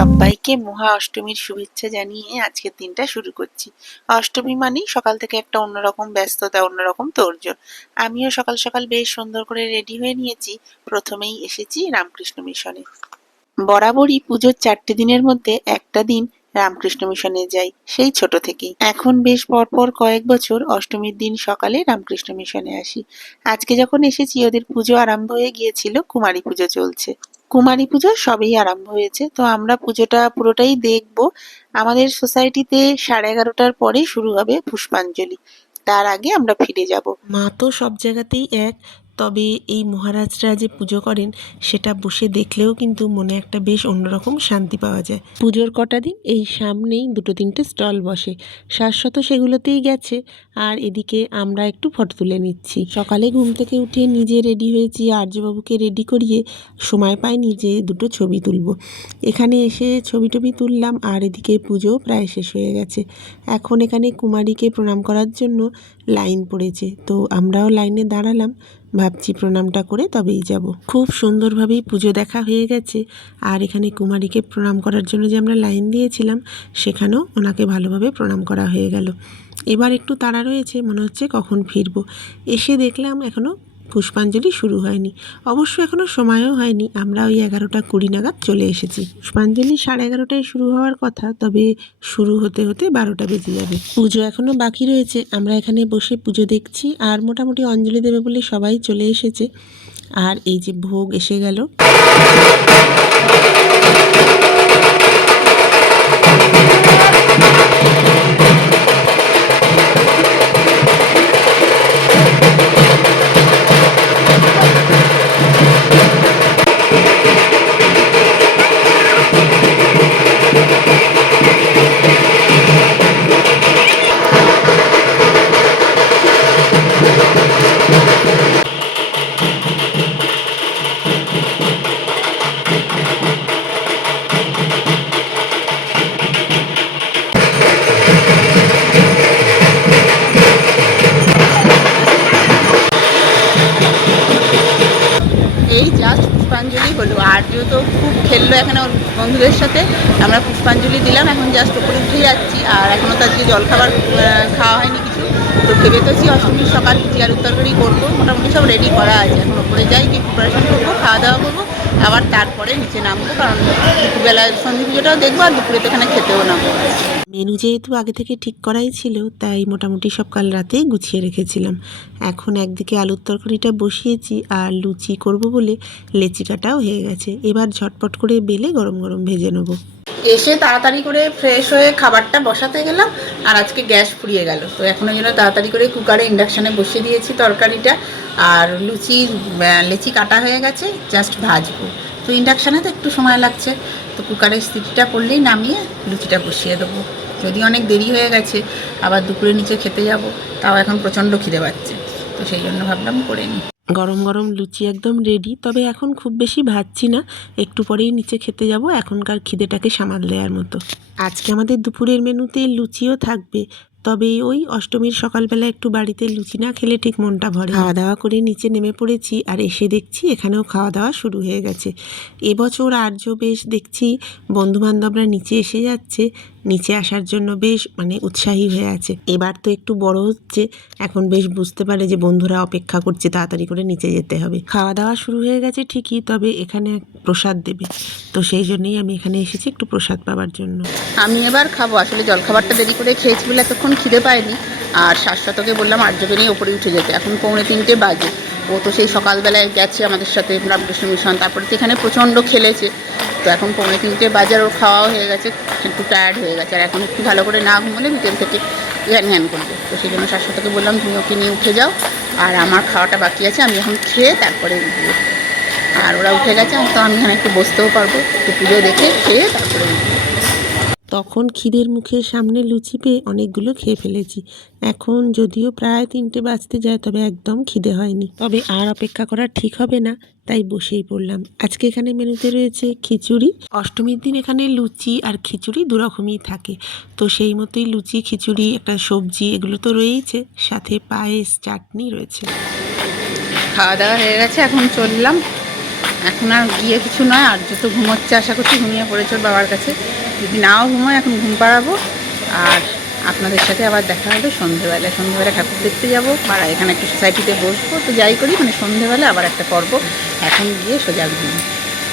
সবাইকে মহা অষ্টমীর শুভেচ্ছা জানিয়ে আজকের দিনটা শুরু করছি। অষ্টমী মানেই সকাল থেকে একটা অন্যরকম ব্যস্ততা, অন্যরকম তোড়জোড় আমিও সকাল সকাল বেশ সুন্দর করে রেডি হয়ে নিয়েছি। প্রথমেই এসেছি রামকৃষ্ণ মিশনে। বরাবরই পুজোর চারটে দিনের মধ্যে একটা দিন রামকৃষ্ণ মিশনে যাই, সেই ছোট থেকেই। এখন বেশ পরপর কয়েক বছর অষ্টমীর দিন সকালে রামকৃষ্ণ মিশনে আসি। আজকে যখন এসেছি, ওদের পুজো আরম্ভ হয়ে গিয়েছিল, কুমারী পুজো চলছে। কুমারী পুজো সবেই আরম্ভ হয়েছে, তো আমরা পুজোটা পুরোটাই দেখব। আমাদের সোসাইটিতে সাড়ে এগারোটার পরে শুরু হবে পুষ্পাঞ্জলি। তার আগে আমরা ফিরে যাব। মা তো সব জায়গাতেই এক তবে এই মহারাজরা যে পুজো করেন, সেটা বসে দেখলেও কিন্তু মনে একটা বেশ অন্যরকম শান্তি পাওয়া যায়। পুজোর কটা দিন, এই সামনেই দুটো তিনটে স্টল বসে। শাশ্বত সেগুলোতেই গেছে আর এদিকে আমরা একটু ফটো তুলে নিচ্ছি। সকালে ঘুম থেকে উঠে নিজে রেডি হয়েছি, আর্যবাবুকে রেডি করিয়ে সময় পাইনি যে দুটো ছবি তুলব। এখানে এসে ছবি টবি তুললাম আর এদিকে পুজো প্রায় শেষ হয়ে গেছে। এখন এখানে কুমারীকে প্রণাম করার জন্য লাইন পড়েছে। তো আমরাও লাইনে দাঁড়ালাম, ভাবছি প্রণামটা করে তবেই যাব। খুব সুন্দরভাবেই পুজো দেখা হয়ে গেছে আর এখানে কুমারীকে প্রণাম করার জন্য যে আমরা লাইন দিয়েছিলাম, সেখানেও ওনাকে ভালোভাবে প্রণাম করা হয়ে গেল। এবার একটু তাড়া রয়েছে, মনে হচ্ছে কখন ফিরবো। এসে দেখলাম এখনও পুষ্পাঞ্জলি শুরু হয়নি। অবশ্য এখনও সময়ও হয়নি, আমরা ওই এগারোটা কুড়ি নাগাদ চলে এসেছি। পুষ্পাঞ্জলি সাড়ে এগারোটায় শুরু হওয়ার কথা, তবে শুরু হতে হতে বারোটা বেজে যাবে। পুজো এখনও বাকি রয়েছে, আমরা এখানে বসে পুজো দেখছি, আর মোটামুটি অঞ্জলি দেবে বলে সবাই চলে এসেছে। আর এই যে ভোগ এসে গেল। পুষ্পাঞ্জলি হলো। আর্য তো খুব খেললো এখানে ওর বন্ধুদের সাথে, আমরা পুষ্পাঞ্জলি দিলাম, এখন জাস্ট উপরে উঠে যাচ্ছি। আর এখনও তো আজকে জলখাবার খাওয়া হয়নি কিছু। তো ভেবে তোছি অষ্টমীর সকাল চেয়ার তরকারি করব। মোটামুটি সব রেডি করা আছে। এখন ওপরে যাই গিয়ে প্রিপারেশন করব, খাওয়া দাওয়া করব। আবার তারপরে নিচে নামবো, কারণ দুপুরবেলায় সন্ধি পুজোটাও দেখব, আর দুপুরে তো এখানে খেতেও নামবো। মেনু যেহেতু আগে থেকে ঠিক করাই ছিল, তাই মোটামুটি সব কাল রাতেই গুছিয়ে রেখেছিলাম। এখন একদিকে আলুর তরকারিটা বসিয়েছি আর লুচি করব বলে লেচি কাটাও হয়ে গেছে। এবার ঝটপট করে বেলে গরম গরম ভেজে নেব। এসে তাড়াতাড়ি করে ফ্রেশ হয়ে খাবারটা বসাতে গেলাম আর আজকে গ্যাস ফুরিয়ে গেল। তো এখন ওই জন্য তাড়াতাড়ি করে কুকারে ইন্ডাকশানে বসিয়ে দিয়েছি তরকারিটা আর লুচি লেচি কাটা হয়ে গেছে জাস্ট ভাজবো। তো ইন্ডাকশানে তো একটু সময় লাগছে। তো কুকারের সিটিটা করলেই নামিয়ে লুচিটা বসিয়ে দেবো। যদি অনেক দেরি হয়ে গেছে, আবার দুপুরে নিচে খেতে যাব, তাও এখন প্রচণ্ড খিদে পাচ্ছে। তো সেই জন্য ভাবলাম করে নিই। গরম গরম লুচি একদম রেডি তবে এখন খুব বেশি ভাজছি না। একটু পরেই নিচে খেতে যাব, এখনকার খিদেটাকে সামাল দেওয়ার মতো। আজকে আমাদের দুপুরের মেনুতে লুচিও থাকবে। তবে ওই অষ্টমীর সকালবেলা একটু বাড়িতে লুচি না খেলে ঠিক মনটা ভরে। খাওয়া দাওয়া করে নিচে নেমে পড়েছি আর এসে দেখছি এখানেও খাওয়া দাওয়া শুরু হয়ে গেছে। এবছর আর্য বেশ দেখছি বন্ধুবান্ধবরা নিচে এসে যাচ্ছে নিচে আসার জন্য বেশ মানে উৎসাহী হয়ে আছে। এবার তো একটু বড় হচ্ছে এখন বেশ বুঝতে পারে যে বন্ধুরা অপেক্ষা করছে তাড়াতাড়ি করে নিচে যেতে হবে। খাওয়া দাওয়া শুরু হয়ে গেছে ঠিকই তবে এখানে প্রসাদ দেবে। তো সেই জন্যই আমি এখানে এসেছি একটু প্রসাদ পাওয়ার জন্য। আমি এবার খাব আসলে জলখাবারটা দেরি করে খেয়েছি বলে এতক্ষণ খিদে পায়নি। আর শাশ্বতকে বললাম আর্যকে নিয়ে ওপরে উঠে যেতে। এখন পৌনে তিনটে বাজে। ও তো সেই সকালবেলায় গেছে আমাদের সাথে রামকৃষ্ণ মিশন। তারপরে তো এখানে প্রচণ্ড খেলেছে। তো এখন পৌনে তিনটে বাজার ওর খাওয়াও হয়ে গেছে। একটু টায়ার্ড হয়ে গেছে। আর এখন একটু ভালো করে না ঘুমোলে বিকেল থেকে জ্ঞান জ্ঞান করবে। তো সেই জন্য শাশ্বতকে বললাম, তুমি ওকে নিয়ে উঠে যাও। আর আমার খাওয়াটা বাকি আছে। আমি এখন খেয়ে তারপরে উঠবো। আর ওরা উঠে গেছে। তো আমি এখানে একটু বসতেও পারব। একটু পুজো দেখে খেয়ে তারপরে উঠবো। তখন খিদের মুখে সামনে লুচি পেয়ে অনেকগুলো খেয়ে ফেলেছি। এখন যদিও প্রায় তিনটে বাজতে যায়, তবে একদম খিদে হয়নি। তবে আর অপেক্ষা করা ঠিক হবে না, তাই বসেই পড়লাম। আজকে এখানে মেনুতে রয়েছে খিচুড়ি। অষ্টমীর দিন এখানে লুচি আর খিচুড়ি দুরকমই থাকে। তো সেই মতোই লুচি, খিচুড়ি, একটা সবজি, এগুলো তো রয়েইছে। সাথে পায়েস, চাটনি রয়েছে। খাওয়া দাওয়া হয়ে গেছে, এখন চললাম। এখন আর গিয়ে কিছু নয়, আর যত ঘুমোচ্ছে আশা করছি ঘুমিয়ে পড়েছে বাবার কাছে। যদি নাও ঘুমোয় এখন ঘুম পাড়াবো। আর আপনাদের সাথে আবার দেখা হবে সন্ধেবেলায় সন্ধেবেলা ঠাকুর দেখতে যাব। বা এখানে একটা সোসাইটিতে বসবো। তো যাই করি মানে সন্ধেবেলা আবার একটা পর্ব। এখন গিয়ে সোজা ঘুম।